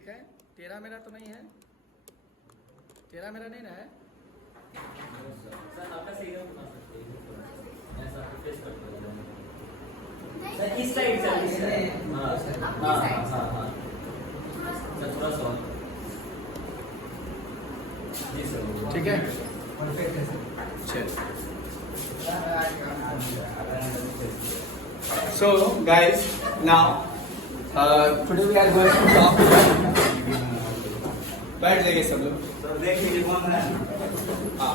ठीक है, तेरा मेरा तो नहीं है, तेरा मेरा नहीं ना है। सर आपका सही है, बता सकते हैं ऐसा टेस्ट करते हैं सर इस साइड से हां हां सर थोड़ा सा जी सर ठीक है, परफेक्ट है सर। चल। So guys, now today we are going to talk. बैठ जाइए सब लोग। सर देख लीजिए कौन है। हाँ,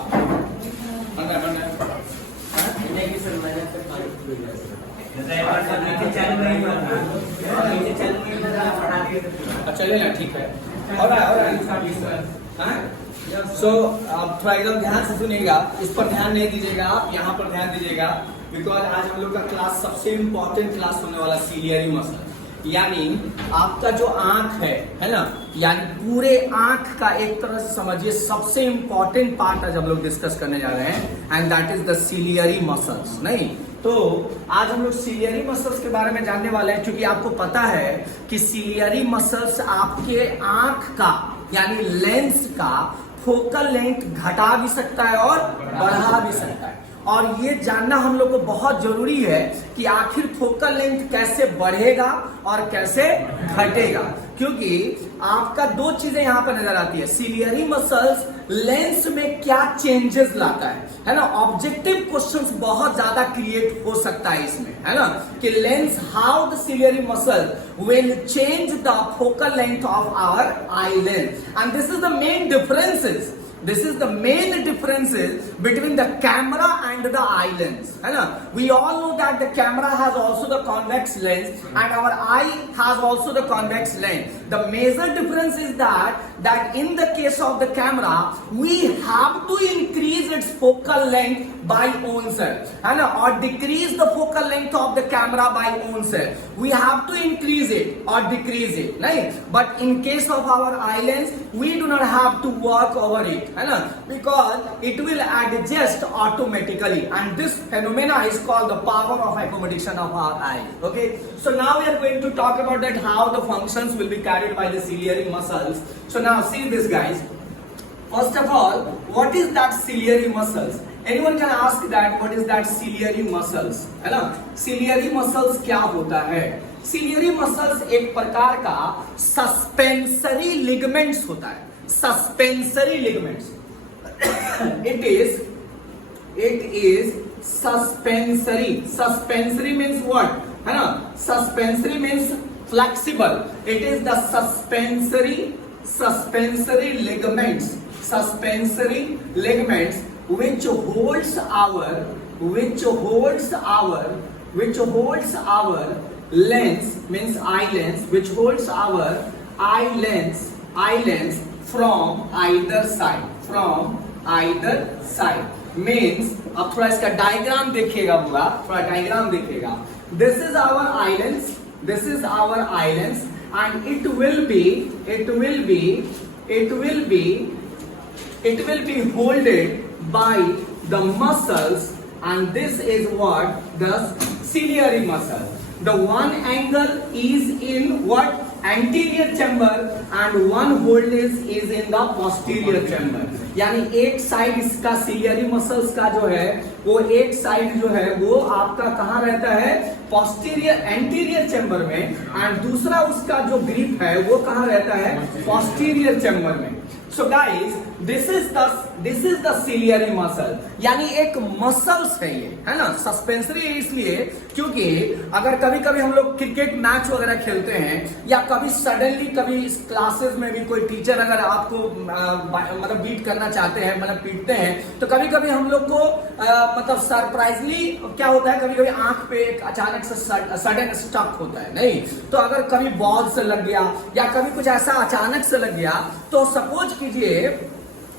बन रहा है। नहीं कि सर मैंने तो खाली खुल गया सर। एक बार सर नीचे चैनल नहीं बना, नीचे चैनल नहीं बना पढ़ा दिए। चलेगा, ठीक है। और हाँ, सो आप थोड़ा एकदम ध्यान से सुनिएगा, इस पर ध्यान नहीं दीजिएगा, आप यहाँ पर ध्यान दीजिएगा, बिकॉज आज हम लोग का क्लास सबसे इम्पोर्टेंट क्लास होने वाला सीलियरी मसल, यानी आपका जो आंख है ना, यानी पूरे आंख का एक तरह से समझिए सबसे इम्पोर्टेंट पार्ट आज हम लोग डिस्कस करने जा रहे हैं, and that is the ciliary muscles. नहीं तो आज हम लोग सीलियरी मसल्स के बारे में जानने वाले हैं, क्योंकि आपको पता है कि सीलियरी मसल्स आपके आंख का यानी लेंस का फोकल लेंथ घटा भी सकता है और बढ़ा भी सकता है, और ये जानना हम लोग को बहुत जरूरी है कि आखिर फोकल लेंथ कैसे बढ़ेगा और कैसे घटेगा, क्योंकि आपका दो चीजें यहाँ पर नजर आती है। सीलियरी मसल्स लेंस में क्या चेंजेस लाता है ना, ऑब्जेक्टिव क्वेश्चंस बहुत ज्यादा क्रिएट हो सकता है इसमें, है ना, कि lens how the ciliary muscle will change the focal length of our eye lens, and this is the main differences. This is the main differences between the camera and the eye lens, है ना? We all know that the camera has also the convex lens and our eye has also the convex lens. The major difference is that in the case of the camera, we have to increase its focal length by own self, है ना, or decrease the focal length of the camera by own self. We have to increase it or decrease it, right? But in case of our eye lens, we do not have to work over it, है ना, because it will adjust automatically, and this phenomena is called the power of accommodation of our eye. Okay, so now we are going to talk about that how the functions will be carried by the ciliary muscles. So now see this, guys. First of all, what is that ciliary muscles? Anyone can ask that what is that ciliary muscles, है ना? ciliary muscles क्या होता है? ciliary muscles एक प्रकार का suspensory ligaments होता है, suspensory ligaments. it is suspensory. Suspensory means what, है ना? suspensory means flexible. It is the suspensory ligaments, which holds our lens, means eye lens, which holds our eye lens from either side, means अब थोड़ा इसका diagram देखिएगा, थोड़ा diagram देखिएगा। This is our eye lens and it will be holded by the muscles, and this is what the ciliary muscle. The one angle is in what, anterior chamber, and one hold is in the posterior chamber. यानी एक side इसका ciliary muscles का जो है वो एक side जो है वो आपका कहाँ रहता है, पोस्टीरियर एंटीरियर चैम्बर में, एंड दूसरा उसका जो ग्रिप है वो कहाँ रहता है, पोस्टीरियर चैम्बर में। So guys, this is the ciliary muscle, यानी एक मसल्स है ये, है ना। सस्पेंसरी इसलिए क्योंकि अगर कभी कभी हम लोग क्रिकेट मैच वगैरह खेलते हैं, या कभी सडनली कभी क्लासेस में भी कोई टीचर अगर आपको मतलब बीट करना चाहते हैं, मतलब पीटते हैं, तो कभी कभी हम लोग को मतलब सरप्राइजली क्या होता है, कभी कभी आंख पे एक अचानक से सडन स्टक होता है, नहीं तो अगर कभी बॉल से लग गया या कभी कुछ ऐसा अचानक से लग गया, तो सपोज कीजिए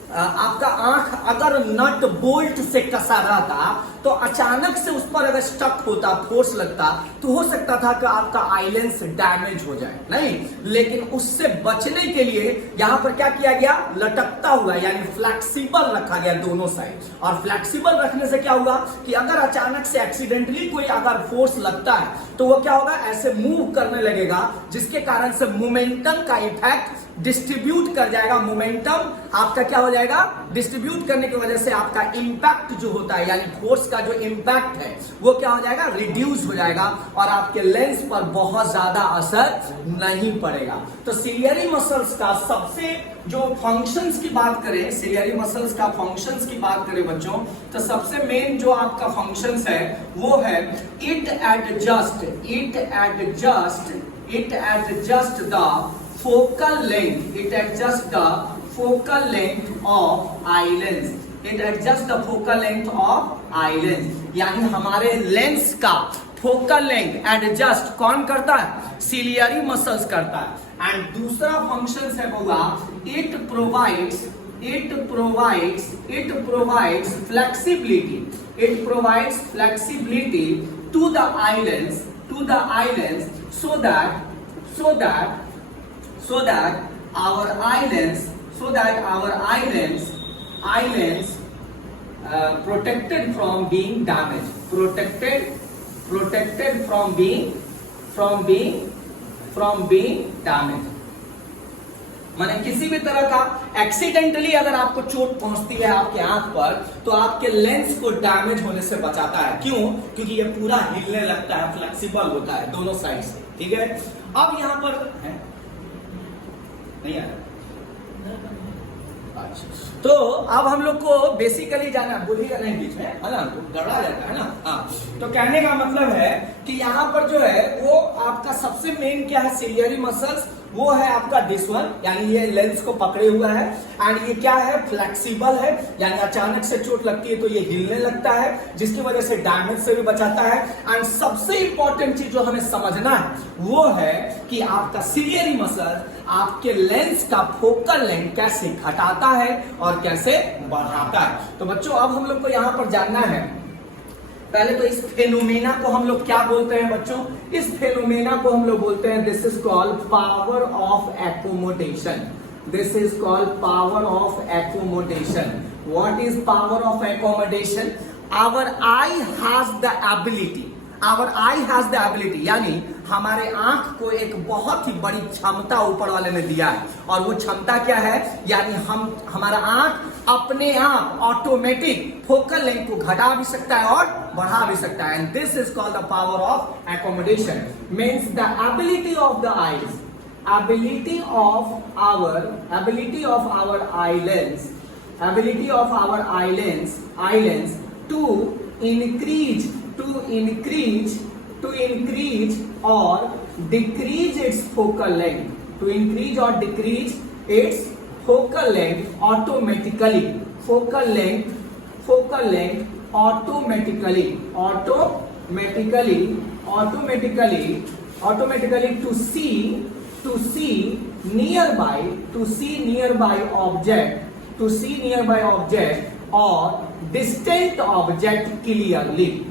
आपका आंख अगर नट बोल्ट से कसा रहता तो अचानक से उस पर अगर स्टक होता, फोर्स लगता, तो हो सकता था कि आपका आईलेंस डैमेज हो जाए, नहीं। लेकिन उससे बचने के लिए यहां पर क्या किया गया, लटकता हुआ यानी फ्लेक्सिबल रखा गया दोनों साइड। और फ्लेक्सिबल रखने से क्या हुआ कि अगर अचानक से एक्सीडेंटली कोई अगर फोर्स लगता है तो वो क्या होगा, ऐसे मूव करने लगेगा, जिसके कारण से मोमेंटम का इफेक्ट डिस्ट्रीब्यूट कर जाएगा। मोमेंटम आपका क्या हो जाएगा, डिस्ट्रीब्यूट करने की वजह से आपका इंपैक्ट जो होता है यानी फोर्स का जो इंपैक्ट है वो क्या हो जाएगा, रिड्यूस हो जाएगा और आपके लेंस पर बहुत ज्यादा असर नहीं पड़ेगा। तो सिलियरी मसल्स का सबसे जो फंक्शंस की बात करें, सिलियरी मसल्स का फंक्शंस की बात करें बच्चों, तो सबसे मेन जो आपका फंक्शंस है वो है it adjust the focal length, it adjusts the focal length of eyelens, it adjusts the focal length of eyelens, यानी हमारे लेंस का फोकल लेंथ एडजस्ट कौन करता है, सिलियरी मसल्स करता है। एंड दूसरा फंक्शन है बउआ, it provides flexibility to the eye lens so that our eyelens protected from being damaged, protected from being damaged। माने किसी भी तरह का एक्सीडेंटली अगर आपको चोट पहुंचती है आपके आंख पर तो आपके लेंस को डैमेज होने से बचाता है। क्यों? क्योंकि ये पूरा हिलने लगता है, फ्लेक्सिबल होता है दोनों साइड से, ठीक है। अब यहां पर है नहीं आ रहा, तो अब हम लोग को बेसिकली जाना, बोलिएगा नहीं बीच में, है ना, गड़ा जाता है ना। हाँ, तो कहने का मतलब है कि यहाँ पर जो है वो आपका सबसे मेन क्या है, सिलियरी मसल्स, वो है आपका दिस वन, यानी ये लेंस को पकड़े हुआ है। एंड ये क्या है, फ्लेक्सिबल है, यानी अचानक से चोट लगती है तो ये हिलने लगता है, जिसकी वजह से डैमेज से भी बचाता है। एंड सबसे इंपॉर्टेंट चीज जो हमें समझना है वो है कि आपका सिलियरी मसल आपके लेंस का फोकल लेंथ कैसे घटाता है और कैसे बढ़ाता है। तो बच्चों अब हम लोग को यहाँ पर जानना है, पहले तो इस फेनोमेना को हम लोग क्या बोलते हैं बच्चों, इस फेनोमेना को हम लोग बोलते हैं, this is called power of accommodation, this is called power of accommodation. What is power of accommodation? Our eye has the ability, यानी हमारे आंख को एक बहुत ही बड़ी क्षमता ऊपर वाले ने दिया है। और वो क्षमता क्या है, यानी हमारा आंख अपने आप ऑटोमेटिक फोकल लेंथ को घटा भी सकता है और बढ़ा भी सकता है। And this is called the power of accommodation, means the ability of the eyes, ability of our eyelens to increase or decrease its focal length, automatically to see nearby object or distant object clearly।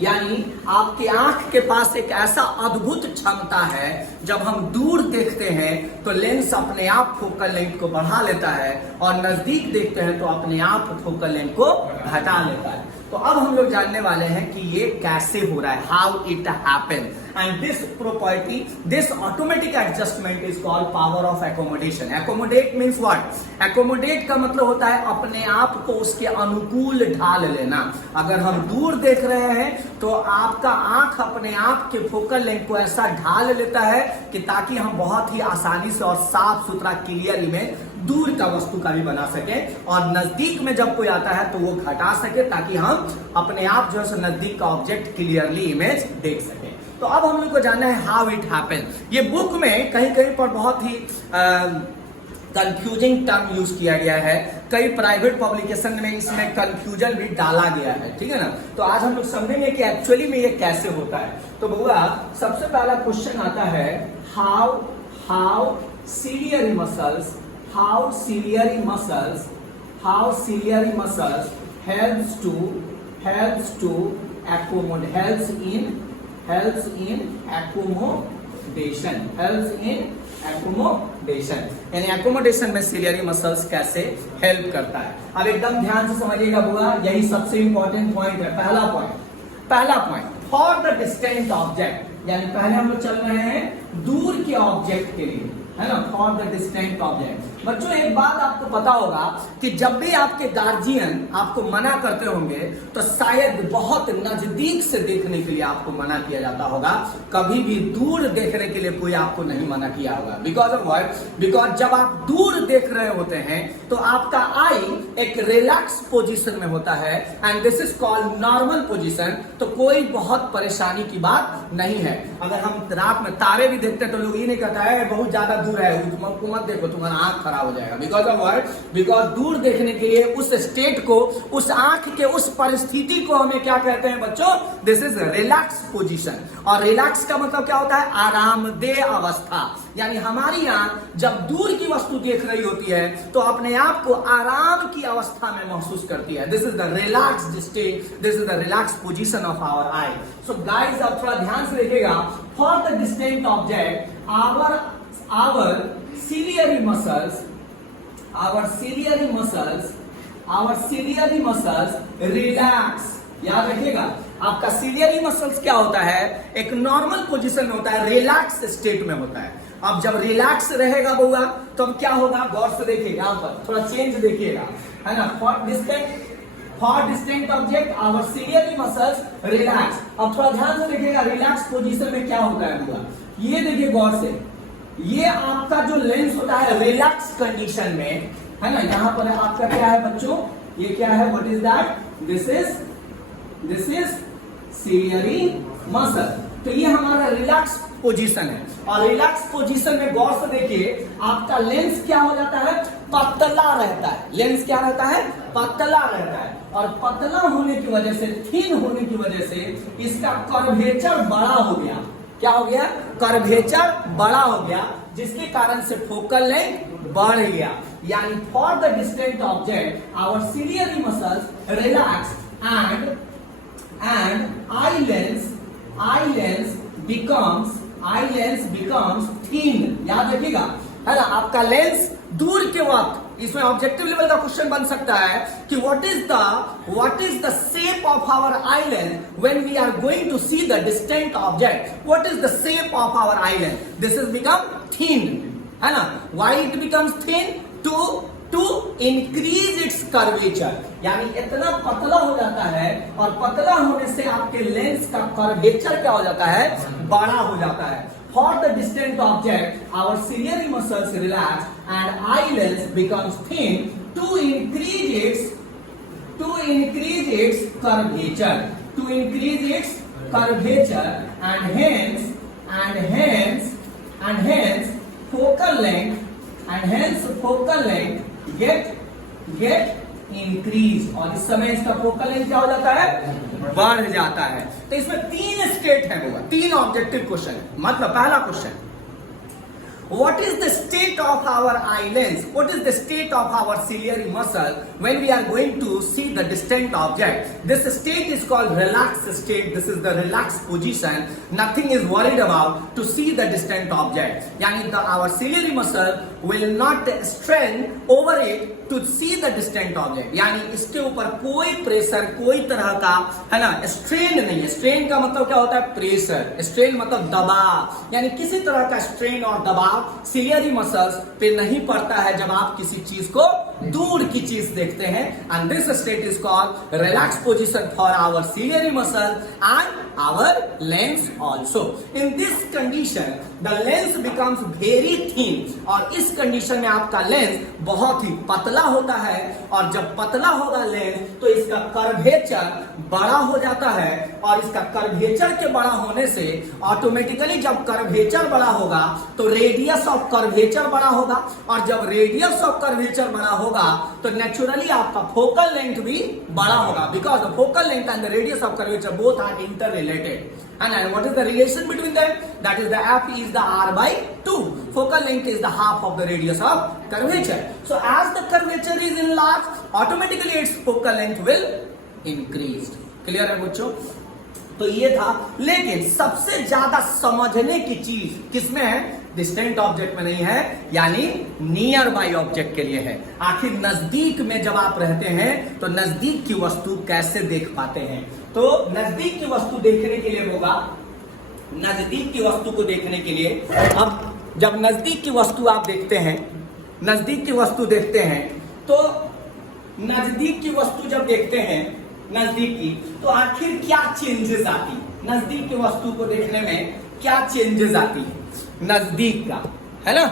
यानी आपके आंख के पास एक ऐसा अद्भुत क्षमता है, जब हम दूर देखते हैं तो लेंस अपने आप फोकल लेंथ को बढ़ा लेता है और नजदीक देखते हैं तो अपने आप फोकल लेंथ को घटा लेता है। तो अब हम लोग जानने वाले हैं कि ये कैसे हो रहा है, how it happen. And this property, this automatic adjustment is called power of accommodation. Accommodate means what? Accommodate का मतलब होता है अपने आप को उसके अनुकूल ढाल लेना। अगर हम दूर देख रहे हैं तो आपका आंख अपने आप के फोकल लेंथ को ऐसा ढाल लेता है कि ताकि हम बहुत ही आसानी से और साफ सुथरा क्लियर इमेज दूर का वस्तु का भी बना सके, और नजदीक में जब कोई आता है तो वो घटा सके ताकि हम अपने आप जो है नजदीक का ऑब्जेक्ट क्लियरली इमेज देख सके। तो अब हम लोग को जानना है हाउ इट हैपन। ये बुक में कहीं कहीं पर बहुत ही कंफ्यूजिंग टर्म यूज किया गया है, कई प्राइवेट पब्लिकेशन में इसमें कंफ्यूजन भी डाला गया है, ठीक है ना। तो आज हम लोग समझेंगे कि एक्चुअली में ये कैसे होता है। तो बउआ सबसे पहला क्वेश्चन आता है, how ciliary how ciliary muscles helps in accommodation यानी accommodation में ciliary muscles कैसे हेल्प करता है। अब एकदम ध्यान से समझिएगा बुआ, यही सबसे इंपॉर्टेंट पॉइंट है। पहला point for the distant object, यानी पहले हम लोग चल रहे हैं दूर के ऑब्जेक्ट के लिए, है ना, फॉर द डिस्टेंट ऑब्जेक्ट। बच्चों एक बात आपको पता होगा कि जब भी आपके गार्जियन आपको मना करते होंगे तो शायद बहुत नजदीक से देखने के लिए आपको मना किया जाता होगा, कभी भी दूर देखने के लिए कोई आपको नहीं मना किया होगा। Because of what? बिकॉज जब आप दूर देख रहे होते हैं तो आपका आई एक रिलैक्स पोजीशन में होता है and this is called normal position. तो कोई बहुत परेशानी की बात नहीं है। अगर हम रात में तारे भी देखते हैं तो लोग ये नहीं कहता है बहुत ज्यादा दूर है, मत देखो तुम्हारा आंख खराब हो जाएगा। Because of what? बिकॉज दूर देखने के लिए उस स्टेट को, उस आंख के उस परिस्थिति को हमें क्या कहते हैं बच्चों? This is relax position. और रिलैक्स का मतलब क्या होता है? आरामदेह अवस्था। यानी हमारी आंख जब दूर की वस्तु देख रही होती है तो अपने आप को आराम की अवस्था में महसूस करती है। This is the relaxed state, this is the relax position of our eye. So guys अब थोड़ा ध्यान से देखिएगा। For the distant object our ciliary muscles relax। याद रखिएगा, आपका सिलियरी मसल्स क्या होता है? एक नॉर्मल पोजीशन में होता है, रिलैक्स स्टेट में होता है। अब जब रिलैक्स रहेगा बउआ तो अब क्या होगा? गौर से देखिएगा, यहाँ पर थोड़ा चेंज देखिएगा, है ना। For distant object our ciliary muscles relax. अब थोड़ा ध्यान से देखिएगा, रिलैक्स पोजीशन में क्या होता है बउआ? ये देखिए गौर से, ये आपका जो लेंस होता है रिलैक्स कंडीशन में, है ना। यहां पर आपका क्या है बच्चों? ये क्या है? What is that? This is ciliary muscle. तो ये हमारा रिलैक्स पोजीशन है। और रिलैक्स पोजीशन में गौर से देखिए, आपका लेंस क्या हो जाता है? पतला रहता है। लेंस क्या रहता है? पतला रहता है। और पतला होने की वजह से, थिन होने की वजह से इसका कर्वेचर बड़ा हो गया। क्या हो गया? कर्वेचर बड़ा हो गया, जिसके कारण से फोकल लेंथ बढ़ गया। यानी for the distant object our ciliary muscles relax and eye lens becomes thin. याद रखिएगा, है ना। आपका लेंस दूर के वक्त, इसमें ऑब्जेक्टिव लेवल का क्वेश्चन बन सकता है कि what is the shape of our eye lens when we are going to see the distant object? What is the shape of our eye lens? This is become thin, है ना। Why it becomes thin? To increase its curvature. यानी इतना पतला हो जाता है, और पतला होने से आपके लेंस का कर्वेचर क्या हो जाता है? बड़ा हो जाता है। For the distant object, our ciliary muscles relax and eye lens becomes thin to increase its curvature, and hence focal length get increase। और इस समय इसका फोकल लेंथ क्या हो जाता है? बढ़ जाता है। तो इसमें 3 स्टेट है, 3 ऑब्जेक्टिव क्वेश्चन। मतलब पहला question, what is the state of our eye lens? What is the state of our ciliary muscle when we are going to see the distant object? This state is called relaxed state. This is the relaxed position. Nothing is worried about to see the distant object. यानी our ciliary muscle will not strain over it to see the distant object। यानी इसके ऊपर कोई pressure, कोई तरह का, है ना, स्ट्रेन नहीं है। स्ट्रेन का मतलब क्या होता है? प्रेशर। स्ट्रेन मतलब दबाव। यानी किसी तरह का स्ट्रेन और दबाव सिलियरी मसल्स पे नहीं पड़ता है जब आप किसी चीज को दूर की चीज देखते हैं। And this state is called relax position for our ciliary muscle and our lens also. In this condition the lens becomes very thin. और इस कंडीशन में आपका लेंस बहुत ही पतला होता है। और जब पतला होगा लेंस तो इसका कर्वेचर बड़ा हो जाता है। और इसका कर्वेचर के बड़ा होने से ऑटोमेटिकली जब कर्वेचर बड़ा होगा तो रेडियस ऑफ कर्वेचर बड़ा होगा। और जब रेडियस ऑफ कर्वेचर बड़ा होगा तो नेचुरली आपका फोकल लेंथ भी बड़ा होगा। Because the focal length and the radius of curvature both are interrelated. And what is the relation between them? That is the F is the R by 2। 2. Focal length is the half of the radius of curvature. So as the curvature is enlarged, automatically its focal length will increase. Clear है बच्चों? तो ये था, लेकिन सबसे ज्यादा समझने की चीज किसमें है? डिस्टेंट ऑब्जेक्ट में नहीं है, यानी नियर बाई ऑब्जेक्ट के लिए है। आखिर नजदीक में जब आप रहते हैं तो नजदीक की वस्तु कैसे देख पाते हैं? तो नजदीक की वस्तु देखने के लिए होगा, नजदीक की वस्तु को देखने के लिए, अब जब नजदीक की वस्तु आप देखते हैं, नजदीक की वस्तु देखते हैं, तो नजदीक की वस्तु जब देखते हैं नजदीक की, तो आखिर क्या चेंजेस आती है? नजदीक की वस्तु को देखने में क्या चेंजेस आती है? नजदीक का, है ना,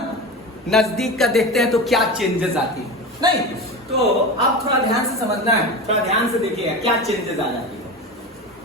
नजदीक का देखते हैं तो क्या चेंजेस आती है? नहीं, तो आप थोड़ा ध्यान से समझना है, थोड़ा ध्यान से देखिएगा क्या चेंजेस आ जाती है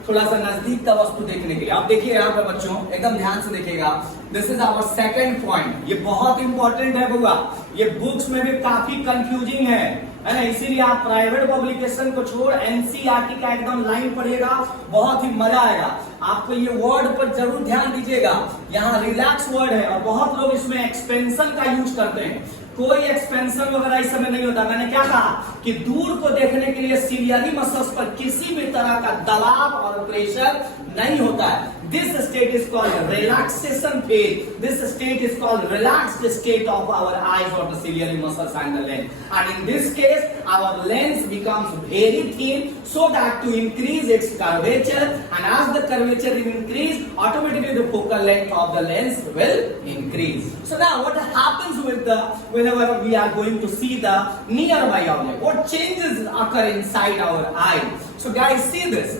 थोड़ा सा नजदीक का वस्तु देखने के लिए। आप देखिए यहाँ पे बच्चों, एकदम ध्यान से देखिएगा। This is our second point. ये बहुत इंपॉर्टेंट है बुआ, ये बुक्स में भी काफी कंफ्यूजिंग है ना, इसीलिए आप प्राइवेट पब्लिकेशन को छोड़ एनसीईआरटी का एकदम लाइन पढ़िएगा, बहुत ही मजा आएगा आपको। ये वर्ड पर जरूर ध्यान दीजिएगा, यहाँ रिलैक्स वर्ड है और बहुत लोग इसमें एक्सपेंशन का यूज करते हैं। कोई एक्सपेंशन वगैरह इस समय नहीं होता। मैंने क्या कहा कि दूर को देखने के लिए सीलियरी मसल्स पर किसी भी तरह का दबाव और प्रेशर नहीं होता है। This state is called relaxation phase. This state is called relaxed state of our eyes और the ciliary muscles and the lens, and in this case our lens becomes very thin so that to increase its curvature, and as the curvature is increased, automatically the focal length of the lens will increase. So now what happens with the, whenever we are going to see the nearby object, what changes occur inside our eye? So guys, see this.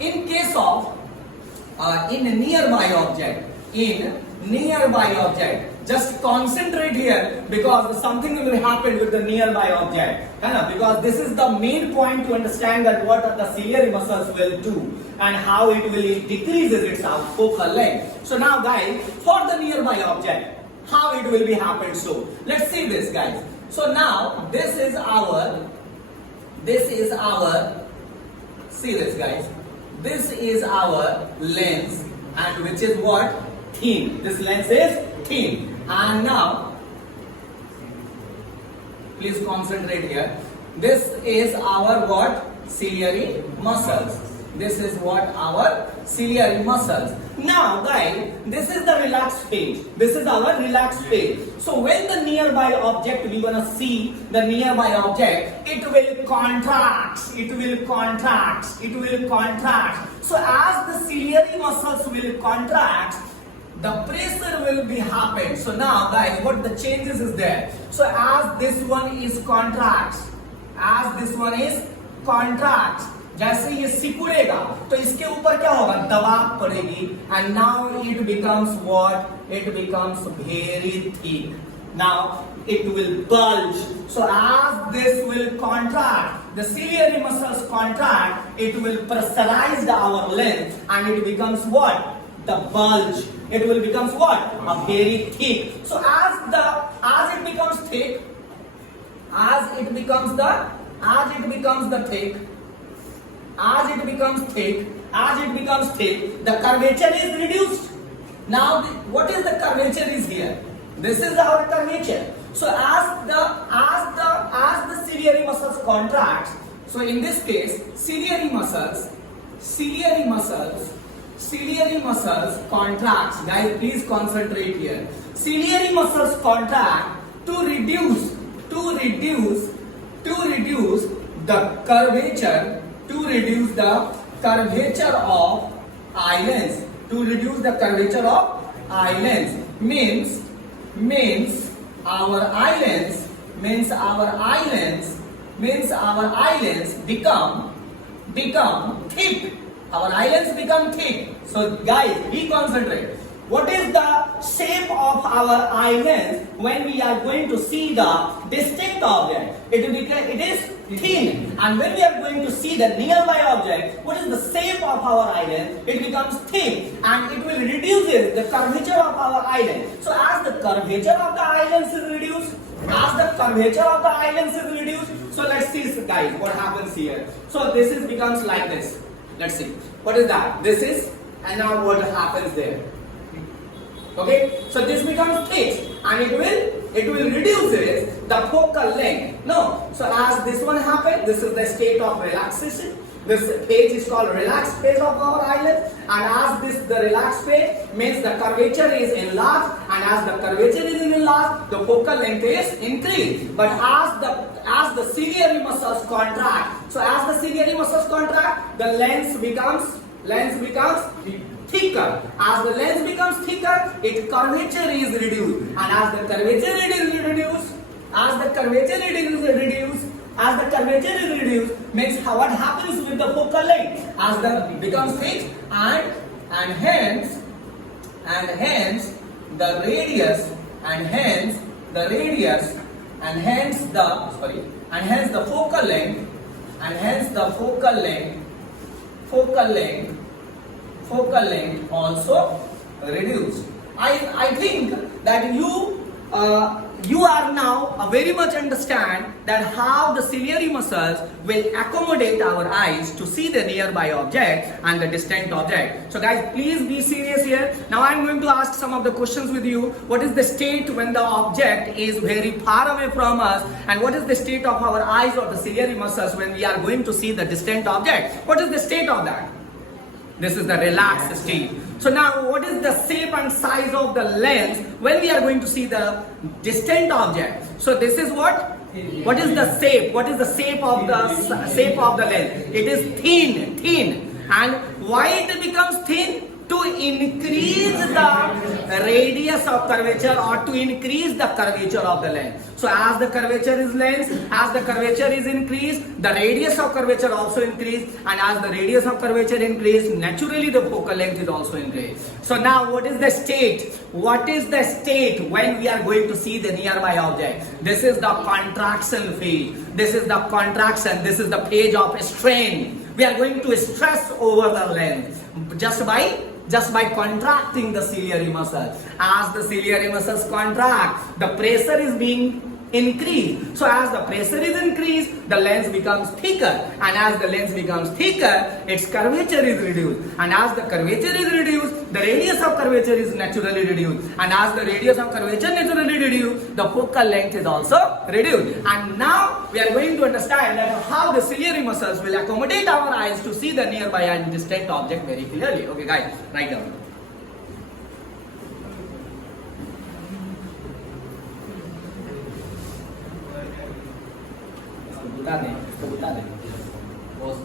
In case of in a nearby object, just concentrate here because something will happen with the nearby object, है ना? Because this is the main point to understand that what the ciliary muscles will do and how it will decreases its focal length. So now guys, for the nearby object, how it will be happen? So let's see this guys. So now this is our, see this guys, this is our lens, and which is what? Thin. This lens is thin. And now please concentrate here. This is our what? Ciliary muscles. This is what? Our ciliary muscles. Now guys, this is the relaxed phase. This is our relaxed phase. So when the nearby object, we gonna see the nearby object, it will contract, it will contract, it will contract. So as the ciliary muscles will contract, the pressure will be happen. So now guys, what the changes is there? So as this one is contracts, as this one is contracts, जैसे ये सिकुड़ेगा तो इसके ऊपर क्या होगा? दबाव पड़ेगी, and now it becomes what? It becomes very thick. Now it will bulge. So as this will contract, the ciliary muscles contract, it will pressurize our lens, and it becomes what? The bulge. It will becomes what? A very thick. So as it becomes thick, as it becomes thick, the curvature is reduced. Now what is the curvature is here? This is our curvature. So as the ciliary muscles contracts, so in this case ciliary muscles contracts. Guys, please concentrate here. Ciliary muscles contract to reduce the curvature, of eyelids. To reduce the curvature of eyelids means our eyelids become thick. Our eyelids become thick. So guys, be concentrate. What is the shape of our eyelids when we are going to see the distinct object? It is thin. And when we are going to see the nearby object, what is the shape of our eyelid? It becomes thin, and it will reduce the curvature of our eyelid. So as the curvature of the eyelids is reduced, so let's see guys what happens here. So this is becomes like this. Let's see. What is that? This is, and now what happens there? Okay, so this becomes fixed and it will reduce the focal length. No, so as this one happened, this is the state of relaxation. This page is called relaxed page of our eyelid, and as the relaxed page means the curvature is enlarged, and as the curvature is enlarged, the focal length is increased. But as the ciliary muscles contract, so as the ciliary muscles contract, the lens becomes thicker. As the lens becomes thicker, its curvature is reduced, and as the curvature is reduced, means what happens with the focal length as the becomes fixed, and hence the radius and hence the focal length also reduced. I think that you are now very much understand that how the ciliary muscles will accommodate our eyes to see the nearby object and the distant object. So guys, please be serious here. Now I am going to ask some of the questions with you. What is the state when the object is very far away from us, and what is the state of our eyes or the ciliary muscles when we are going to see the distant object? What is the state of that? This is the relaxed state. So now what is the shape and size of the lens when we are going to see the distant object? So this is what is the shape? What is the shape of the lens? It is thin. And why it becomes thin? To increase the radius of curvature or to increase the curvature of the lens. So as the curvature is increased, the radius of curvature also increased, and as the radius of curvature increased, naturally the focal length is also increased. So now what is the state? What is the state when we are going to see the nearby object? This is the contraction phase. This is the contraction. This is the phase of strain. We are going to stress over the lens just by contracting the ciliary muscle. As the ciliary muscles contract, the pressure is being increased. So as the pressure is increased, the lens becomes thicker, and as the lens becomes thicker, its curvature is reduced, and as the curvature is reduced, the radius of curvature is naturally reduced, and as the radius of curvature naturally reduced, the focal length is also reduced. And now we are going to understand that how the ciliary muscles will accommodate our eyes to see the nearby and distant object very clearly. Okay guys, write down. बता दें pause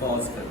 pause कर